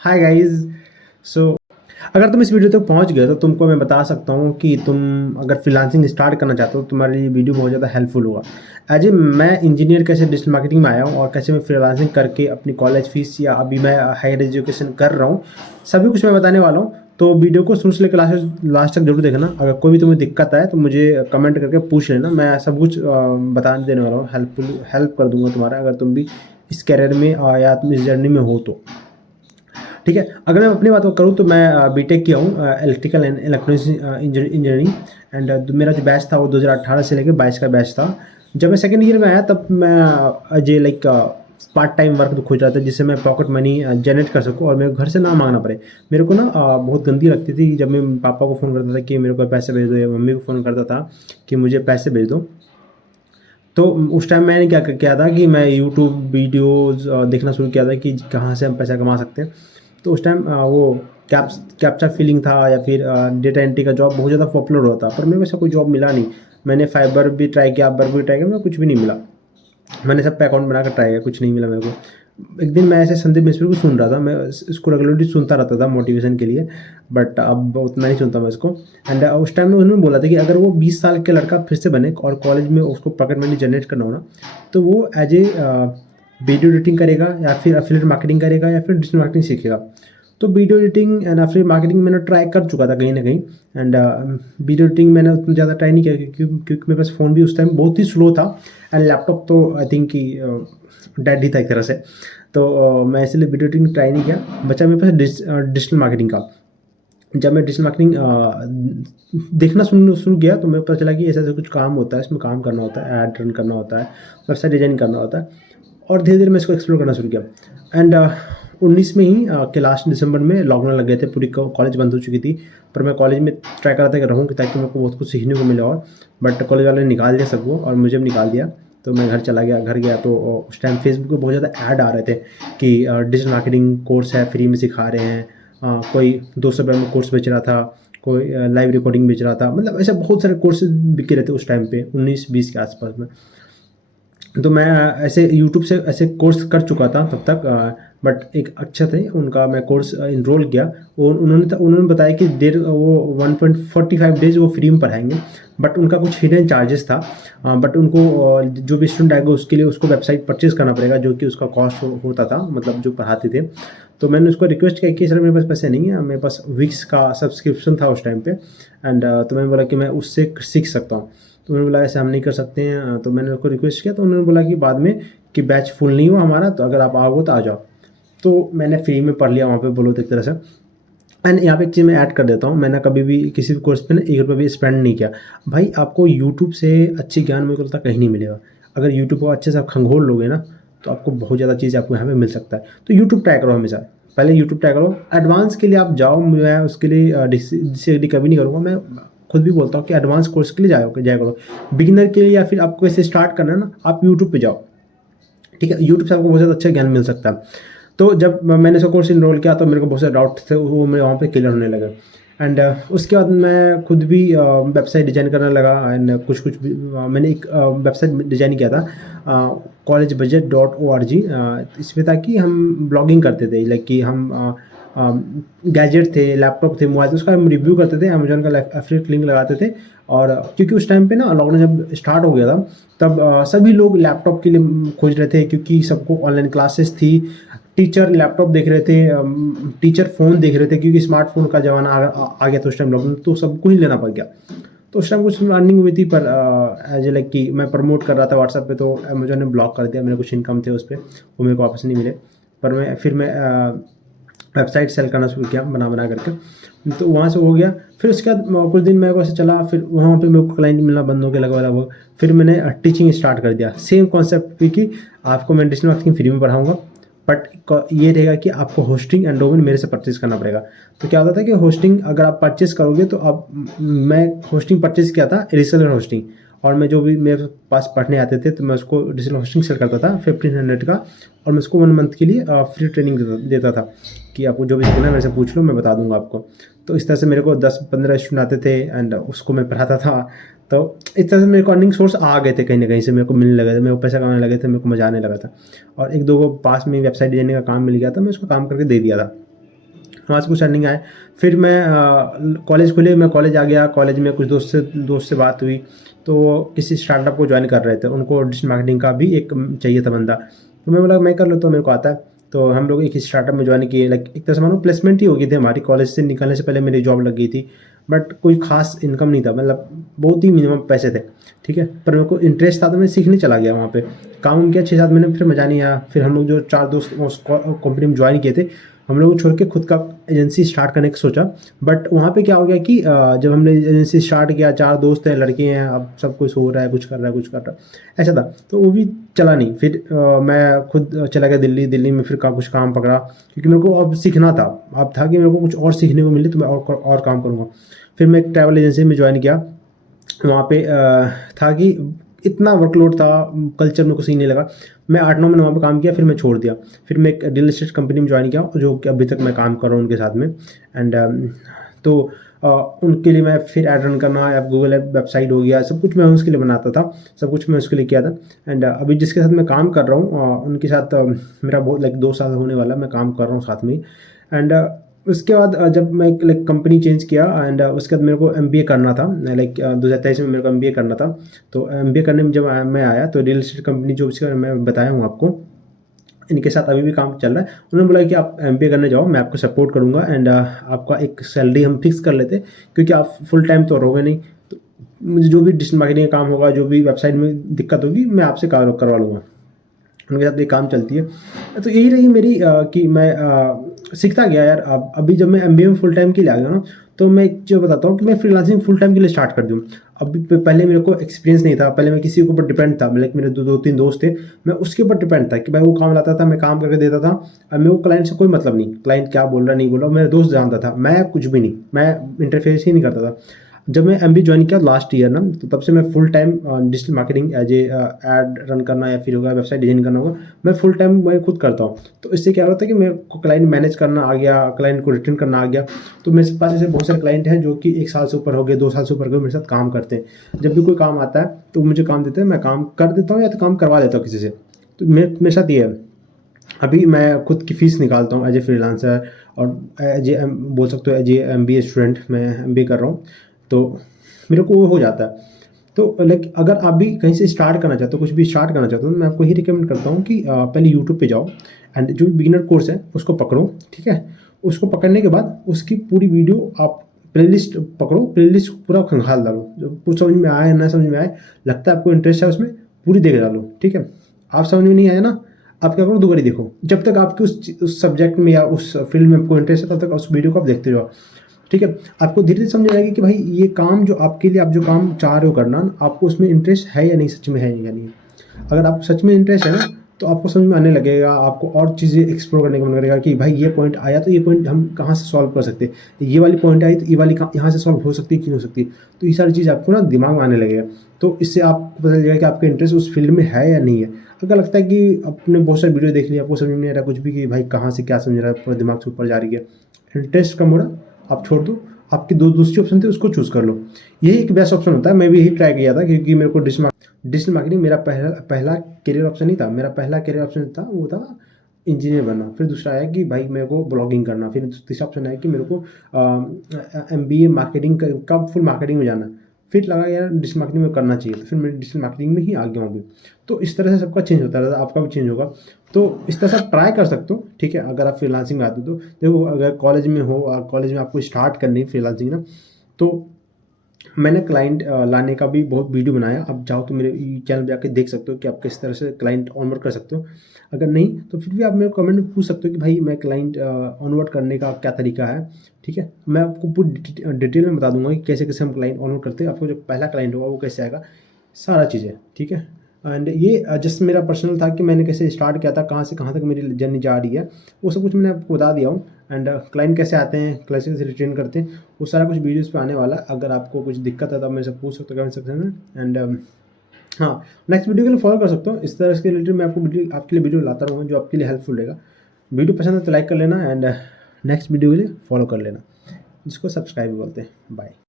Hi guys. सो अगर तुम इस वीडियो तक पहुंच गए तो तुमको मैं बता सकता हूं कि तुम अगर फ्रीलांसिंग स्टार्ट करना चाहते हो तो तुम्हारे लिए वीडियो बहुत ज़्यादा हेल्पफुल होगा। एज ए मैं इंजीनियर कैसे डिजिटल मार्केटिंग में आया हूं और कैसे मैं फ्रीलांसिंग करके अपनी कॉलेज फीस या अभी मैं हायर एजुकेशन कर रहा हूं, सभी कुछ मैं बताने वाला हूं। तो वीडियो को शुरू से लेकर लास्ट तक जरूर देखना। अगर कोई भी तुम्हें दिक्कत आए तो मुझे कमेंट करके पूछ लेना, मैं सब कुछ बता देने वाला हूँ, हेल्प कर दूंगा तुम्हारा, अगर तुम भी इस कैरियर में या तुम इस जर्नी में हो तो। ठीक है, अगर मैं अपनी बात करूँ तो मैं बीटेक किया हूँ electrical and electronics engineering. And मेरा जो बैच था वो 2018 से लेकर 22 का बैच था। जब मैं सेकेंड ईयर में आया तब मैं जे लाइक पार्ट टाइम वर्क खोज रहा था जिससे मैं पॉकेट मनी जनरेट कर सकूँ और मेरे को घर से ना मांगना पड़े। मेरे को ना बहुत गंदी लगती थी जब मैं पापा को फ़ोन करता था कि मेरे को पैसे भेज दो, या मम्मी को फ़ोन करता था कि मुझे पैसे भेज दो। तो उस टाइम मैंने क्या किया था कि मैं यूट्यूब वीडियोस देखना शुरू किया था कि कहाँ से हम पैसा कमा सकते हैं। तो उस टाइम वो कैप्चा फिलिंग था या फिर डेटा एंट्री का जॉब बहुत ज़्यादा पॉपुलर हुआ था, पर मेरे को ऐसा कोई जॉब मिला नहीं। मैंने फाइबर भी ट्राई किया, अपवर्क भी ट्राई किया, मेरे को कुछ भी नहीं मिला। मैंने सब पे अकाउंट बनाकर ट्राई किया, कुछ नहीं मिला मेरे को। एक दिन मैं ऐसे संदीप मिश्र को सुन रहा था, मैं इसको रेगुलरली सुनता रहता था मोटिवेशन के लिए, बट अब उतना नहीं सुनता मैं इसको। एंड उस टाइम में उन्होंने बोला था कि अगर वो 20 साल के लड़का फिर से बने और कॉलेज में उसको पॉकेट मनी जनरेट करना हो ना, तो वो एज ए वीडियो एडिटिंग करेगा या फिर एफिलिएट मार्केटिंग करेगा या फिर डिजिटल मार्केटिंग सीखेगा। तो video editing and affiliate marketing मैंने ट्राई कर चुका था कहीं ना कहीं। एंड वीडियो एडिटिंग मैंने उतना ज़्यादा ट्राई नहीं किया क्योंकि मेरे पास फ़ोन भी उस टाइम बहुत ही स्लो था, एंड लैपटॉप तो आई थिंक कि डेड ही था एक तरह से। तो मैं इसलिए वीडियो एडिटिंग ट्राई नहीं किया। बचा मेरे पास डिजिटल मार्केटिंग का। जब मैं डिजिटल मार्केटिंग देखना शुरू किया तो मेरे को पता चला कि ऐसा ऐसा कुछ काम होता है, इसमें काम करना होता है, ऐड रन करना होता है, वेबसाइट डिजाइन करना होता है। और धीरे धीरे मैं इसको एक्सप्लोर करना शुरू किया। एंड 19 में ही के लास्ट दिसंबर में लॉकडाउन लग गए थे, पूरी कॉलेज बंद हो चुकी थी। पर मैं कॉलेज में ट्राई कर रहा था कि रहूँ ताकि मेरे को बहुत कुछ सीखने को मिले। और बट कॉलेज वाले ने निकाल दिया सबको और मुझे भी निकाल दिया। तो मैं घर चला गया, घर गया तो उस टाइम फेसबुक पे बहुत ज़्यादा ऐड आ रहे थे कि डिजिटल मार्केटिंग कोर्स है, फ्री में सिखा रहे हैं। कोई 200 रुपये में कोर्स बेच रहा था, कोई लाइव रिकॉर्डिंग बेच रहा था, मतलब ऐसे बहुत सारे कोर्सेज बिके रहते उस टाइम पे 19-20 के आसपास में। तो मैं ऐसे यूट्यूब से ऐसे कोर्स कर चुका था तब तक। बट एक अच्छा थे उनका, मैं कोर्स इनरोल किया। उन्होंने बताया कि 1.45 डेज वो फ्री में पढ़ाएंगे, बट उनका कुछ हिडन चार्जेस था। बट उनको जो भी स्टूडेंट आएगा उसके लिए उसको वेबसाइट परचेज करना पड़ेगा, जो कि उसका कॉस्ट होता था, मतलब जो पढ़ाते थे। तो मैंने उसको रिक्वेस्ट किया कि सर मेरे पास पैसे नहीं है, मेरे पास विक्स का सब्सक्रिप्शन था उस टाइम पे। एंड तो मैंने बोला कि मैं उससे सीख सकता हूँ। तो उन्होंने बोला ऐसे हम नहीं कर सकते हैं। तो मैंने उनको रिक्वेस्ट किया तो उन्होंने बोला कि बाद में कि बैच फुल नहीं हुआ हमारा, तो अगर आप आओगे तो आ जाओ। तो मैंने फ्री में पढ़ लिया वहाँ पे, बोलो तो एक तरह से। एंड यहाँ पे एक चीज़ मैं ऐड कर देता हूँ, मैंने कभी भी किसी भी कोर्स पे ना 1 रुपये भी स्पेंड नहीं किया। भाई आपको यूट्यूब से अच्छी ज्ञान मेरे को लगता है कहीं नहीं मिलेगा। अगर यूट्यूब को अच्छे से आप खंगोल लोगे ना तो आपको बहुत ज़्यादा चीज़ आपको यहाँ पे मिल सकता है। तो यूट्यूब ट्राई करो हमेशा, पहले यूट्यूब ट्राई करो। एडवांस के लिए आप जाओ, मैं उसके लिए डिसएग्री कभी नहीं करूँगा। मैं खुद भी बोलता हूँ कि एडवांस कोर्स के लिए जाया करो। बिगिनर के लिए या फिर आपको ऐसे स्टार्ट करना है ना, आप यूट्यूब पे जाओ। ठीक है, यूट्यूब से आपको बहुत ज़्यादा अच्छा ज्ञान मिल सकता है। तो जब मैंने इसका कोर्स इनरोल किया तो मेरे को बहुत सारे डाउट थे, वो मेरे वहाँ पे क्लियर होने लगे। एंड उसके बाद मैं खुद भी वेबसाइट डिज़ाइन करने लगा। एंड कुछ कुछ भी मैंने एक वेबसाइट डिज़ाइन किया था, collegebudget.org। इसमें था कि हम ब्लॉगिंग करते थे, लाइक कि हम गैजेट थे, लैपटॉप थे, मोबाइल थे, उसका हम रिव्यू करते थे, अमेजोन का एफिलिएट लिंक लगाते थे। और क्योंकि उस टाइम पे ना लॉकडाउन जब स्टार्ट हो गया था तब सभी लोग लैपटॉप के लिए खोज रहे थे, क्योंकि सबको ऑनलाइन क्लासेस थी। टीचर लैपटॉप देख रहे थे, टीचर फ़ोन देख रहे थे, क्योंकि स्मार्टफोन का ज़माना आ गया था उस टाइम लॉकडाउन, तो सबको ही लेना पड़ गया। तो उस टाइम कुछ अर्निंग हुई थी, पर एज ए लाइक कि मैं प्रमोट कर रहा था व्हाट्सएप पे, तो अमेजोन ने ब्लॉक कर दिया। मेरे कुछ इनकम थे उस पर, वो मेरे को वापस नहीं मिले। पर मैं वेबसाइट सेल करना शुरू किया बना बना करके, तो वहाँ से हो गया। फिर उसके बाद कुछ दिन मेरे को ऐसे चला, फिर वहाँ पे मेरे को क्लाइंट मिलना बंद हो गया लगभग। फिर मैंने टीचिंग स्टार्ट कर दिया, सेम कॉन्सेप्ट भी कि आपको मैं डिजिटल मार्केटिंग फ्री में पढ़ाऊँगा, बट ये रहेगा कि आपको होस्टिंग एंड डोमेन मेरे से परचेज़ करना पड़ेगा। तो क्या होता था कि होस्टिंग अगर आप परचेज़ करोगे तो आप, मैं होस्टिंग परचेज़ किया था, रीसेलर होस्टिंग। और मैं जो भी मेरे पास पढ़ने आते थे तो मैं उसको डिजिटल होस्टिंग सेल करता था 1500 का। और मैं उसको 1 मंथ के लिए फ्री ट्रेनिंग देता था कि आपको जो भी सीखना है मेरे से पूछ लो, मैं बता दूंगा आपको। तो इस तरह से मेरे को 10-15 स्टूडेंट आते थे एंड उसको मैं पढ़ाता था। तो इस तरह से मेरे को अर्निंग सोर्स आ गए थे, कहीं ना कहीं से मेरे को मिलने लगे थे, मेरे को पैसा कमाने लगे थे, मेरे को मजा आने लगा था। और एक दो को पास में वेबसाइट डिजाइनिंग का काम मिल गया था, मैं उसको काम करके दे दिया था। वहाँ से कुछ अर्निंग आए। फिर मैं कॉलेज खुले, मैं कॉलेज आ गया। कॉलेज में कुछ दोस्त से बात हुई, तो किसी स्टार्टअप को ज्वाइन कर रहे थे, उनको डिजिटल मार्केटिंग का भी एक चाहिए था बंदा। तो मैं बोला मैं कर लेता हूँ, मेरे को आता है। तो हम लोग एक ही स्टार्टअप में ज्वाइन किए। लाइक एक तरह से मानो प्लेसमेंट ही हो गई थी हमारी, कॉलेज से निकलने से पहले मेरी जॉब लग गई थी। बट कोई खास इनकम नहीं था, मतलब बहुत ही मिनिमम पैसे थे, ठीक है। पर मेरे को इंटरेस्ट था तो मैं सीखने चला गया वहाँ पे। काम किया 6-7 महीने, फिर मज़ा नहीं आया। फिर हम लोग जो 4 दोस्त उस कंपनी में ज्वाइन किए थे, हम लोग छोड़ के खुद का एजेंसी स्टार्ट करने का सोचा। बट वहाँ पे क्या हो गया कि जब हमने एजेंसी स्टार्ट किया, 4 दोस्त हैं, लड़के हैं, अब सब कुछ हो रहा है, कुछ कर रहा है, कुछ कर रहा है, ऐसा था। तो वो भी चला नहीं। फिर मैं खुद चला गया दिल्ली में, फिर कुछ काम पकड़ा, क्योंकि मेरे को अब सीखना था। अब था कि मेरे को कुछ और सीखने को मिले तो मैं और काम करूँगा। फिर मैं एक ट्रैवल एजेंसी में ज्वाइन किया। वहाँ पे था कि इतना वर्कलोड था, कल्चर मेरे को सही नहीं लगा। मैं 8-9 महीने वहाँ पे काम किया, फिर मैं छोड़ दिया। फिर मैं एक रियल एस्टेट कंपनी में ज्वाइन किया, जो कि अभी तक मैं काम कर रहा हूँ उनके साथ में। एंड तो उनके लिए मैं फिर ऐड रन करना, ऐप गूगल ऐप वेबसाइट हो गया, सब कुछ मैं उसके लिए बनाता था, सब कुछ मैं उसके लिए किया था। एंड अभी जिसके साथ मैं काम कर रहा हूँ उनके साथ मेरा बहुत लाइक 2 साल होने वाला, मैं काम कर रहा हूँ साथ में। एंड उसके बाद जब मैं लाइक कंपनी चेंज किया, एंड उसके बाद मेरे को एमबीए करना था। लाइक 2023 में मेरे को एमबीए करना था। तो एमबीए करने में जब मैं आया, तो रियल एस्टेट कंपनी जो उसका मैं बताया हूँ आपको, इनके साथ अभी भी काम चल रहा है। उन्होंने बोला कि आप एमबीए करने जाओ, मैं आपको सपोर्ट करूँगा। एंड आपका एक सैलरी हम फिक्स कर लेते, क्योंकि आप फुल टाइम तो रहोगे नहीं। तो मुझे जो भी डिजिटल मार्केटिंग का काम होगा, जो भी वेबसाइट में दिक्कत होगी, मैं आपसे करवा लूँगा। उनके साथ ये काम चलती है। तो यही रही मेरी कि मैं सीखता गया यार। अब अभी जब मैं एमबीए में फुल टाइम के लिए आ गया ना, तो मैं एक चीज़ बताता हूँ कि मैं फ्रीलांसिंग फुल टाइम के लिए स्टार्ट कर दूँ। अभी पहले मेरे को एक्सपीरियंस नहीं था, पहले मैं किसी के ऊपर डिपेंड था। लाइक मेरे 2-3 दोस्त थे, मैं उसके ऊपर डिपेंड था कि भाई वो काम लाता था, मैं काम करके देता था। अब मेरे को क्लाइंट से कोई मतलब नहीं, क्लाइंट क्या बोल रहा नहीं बोल रहा, मेरा दोस्त जानता था, मैं कुछ भी नहीं, मैं इंटरफेस ही नहीं करता था। जब मैं एमबी ज्वाइन किया लास्ट ईयर ना, तो तब से मैं full time digital marketing as a ad run करना, या फिर होगा वेबसाइट डिजाइन करना होगा, मैं फुल टाइम मैं खुद करता हूँ। तो इससे क्या होता है कि मेरे को क्लाइंट मैनेज करना आ गया, क्लाइंट को रिटर्न करना आ गया। तो मेरे पास ऐसे बहुत सारे क्लाइंट हैं जो कि 1 साल से ऊपर हो गए, 2 साल से ऊपर हो गए, मेरे साथ काम करते हैं। जब भी कोई काम आता है तो मुझे काम देते हैं, मैं काम कर देता हूँ या तो काम करवा देता हूँ किसी से। तो मेरे साथ ये है। अभी मैं खुद की फ़ीस निकालता हूँ एज ए फ्रीलांसर, और एज ए बोल सकते हो एज ए एमबीए स्टूडेंट, मैं एमबीए कर रहा हूँ। तो मेरे को वो हो जाता है। तो लाइक अगर आप भी कहीं से स्टार्ट करना चाहते हो, कुछ भी स्टार्ट करना चाहते हो, तो मैं आपको ही रिकमेंड करता हूँ कि पहले यूट्यूब पे जाओ, एंड जो बिगिनर कोर्स है उसको पकड़ो, ठीक है। उसको पकड़ने के बाद उसकी पूरी वीडियो आप प्लेलिस्ट पकड़ो, प्लेलिस्ट पूरा खंगाल डालो, जो कुछ समझ में आए ना समझ में आए, लगता है आपको इंटरेस्ट है उसमें, पूरी देख डालो, ठीक है। आप समझ में नहीं आया ना, आप क्या करो, दोबारा देखो। जब तक आपकी उस सब्जेक्ट में या उस फील्ड में आपको इंटरेस्ट है, तब तक उस वीडियो को आप देखते जाओ, ठीक है। आपको धीरे धीरे समझ आएगी कि भाई ये काम जो आपके लिए, आप जो काम चाह रहे हो करना, आपको उसमें इंटरेस्ट है या नहीं, सच में है या नहीं। अगर आपको सच में इंटरेस्ट है ना, तो आपको समझ में आने लगेगा, आपको और चीज़ें एक्सप्लोर करने का मन करेगा कि भाई ये पॉइंट आया तो ये पॉइंट हम कहाँ से सॉल्व कर सकते हैं, ये वाली पॉइंट आई तो ये वाली यहाँ से सॉल्व हो सकती है कि नहीं हो सकती। तो ये सारी चीज़ आपको ना दिमाग में आने लगेगा। तो इससे आपको पता चल जाएगा कि आपका इंटरेस्ट उस फील्ड में है या नहीं है। अगर लगता है कि आपने बहुत सारी वीडियो देख ली, आपको समझ में नहीं आ रहा कुछ भी, कि भाई कहाँ से क्या समझ रहा है, पूरा दिमाग से ऊपर जा रही है, इंटरेस्ट कम हो रहा, आप छोड़ दो। आपकी दूसरी ऑप्शन थी, उसको चूज़ कर लो। यही एक बेस्ट ऑप्शन होता है। मैं भी यही ट्राई किया था, क्योंकि मेरे को डिजिटल मार्केटिंग मेरा पहला करियर ऑप्शन नहीं था। मेरा पहला करियर ऑप्शन था, वो था इंजीनियर बनना। फिर दूसरा आया कि भाई मेरे को ब्लॉगिंग करना। फिर तीसरा ऑप्शन आया कि मेरे को एमबीए मार्केटिंग का फुल मार्केटिंग में जाना। फिर लगा यार डिजिटल मार्केटिंग में करना चाहिए, तो फिर मैं डिजिटल मार्केटिंग में ही आ गया हूँ अभी। तो इस तरह से सबका चेंज होता रहता है, आपका भी चेंज होगा। तो इस तरह से आप ट्राई कर सकते हो, ठीक है। अगर आप फ्रीलांसिंग में आते हो तो देखो, अगर कॉलेज में हो, कॉलेज में आपको स्टार्ट करनी है फ्रीलांसिंग ना, तो मैंने क्लाइंट लाने का भी बहुत वीडियो बनाया। आप चाहो तो मेरे चैनल पे जाके देख सकते हो कि आप किस तरह से क्लाइंट ऑनवर्ड कर सकते हो। अगर नहीं तो फिर भी आप मेरे कमेंट में पूछ सकते हो कि भाई मैं क्लाइंट ऑनवर्ड करने का क्या तरीका है, ठीक है। मैं आपको पूरी डिटेल में बता दूंगा कि कैसे कैसे हम क्लाइंट ऑनवर्ड करते हैं, आपको जो पहला क्लाइंट होगा वो कैसे आएगा, सारा चीज़ें, ठीक है। एंड ये जस्ट मेरा पर्सनल था कि मैंने कैसे स्टार्ट किया था, कहाँ से कहाँ तक मेरी जर्नी जा रही है, वो सब कुछ मैंने आपको बता दिया हूँ। एंड क्लाइंट कैसे आते हैं, क्लाइंट कैसे रिटेन करते हैं, वो सारा कुछ वीडियोस पे आने वाला है। अगर आपको कुछ दिक्कत है तो आप मेरे से पूछ सकते हो कमेंट सेक्शन में। एंड हाँ, नेक्स्ट वीडियो के लिए फॉलो कर सकते हो। इस तरह के रिलेटेड मैं आपको वीडियो, आपके लिए वीडियो लाता रहूँगा जो आपके लिए हेल्पफुल रहेगा। वीडियो पसंद है तो लाइक कर लेना, एंड नेक्स्ट वीडियो के लिए फॉलो कर लेना, जिसको सब्सक्राइब बोलते हैं। बाय।